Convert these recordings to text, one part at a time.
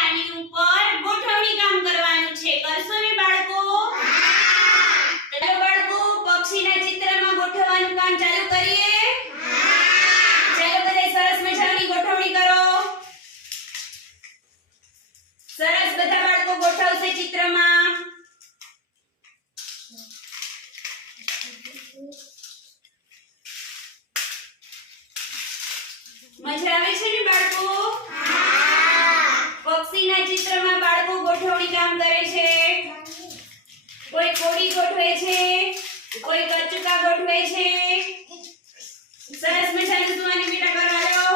આની ઉપર ગોઠવણી કામ કરવાનું છે. કરશો ને બાળકો? ચલો બાળકો પક્ષીના ચિત્રમાં ગોઠવવાનું કામ ચાલુ કરીએ. ચલો બધા સરસ મજાની ગોઠવણી કરો. સરસ બધા બાળકો ગોઠવશે ચિત્રમાં. મજા આવે છે ને બાળકો? પક્ષીના ચિત્રમાં બાળકો ગોઠવણી કામ કરે છે. કોઈ કોડી ગોઠવે છે, કોઈ કચુકા ગોઠવે છે. સરસ મજાનું સુવાની બેટા કરવા લો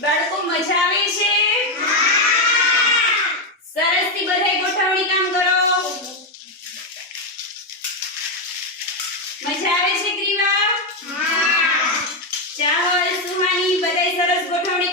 બાળકો મજા આવે છે સરસથી બધાય ગોઠવણી કામ કરો મજા આવે છે ગ્રીવા? ચાહલ સુહાની બધાય સરસ ગોઠવણી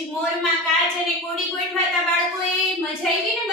પછી મોરમાં કાચ અને કોડી ગોઠવાતા બાળકો બાળકોએ મજા આવી ને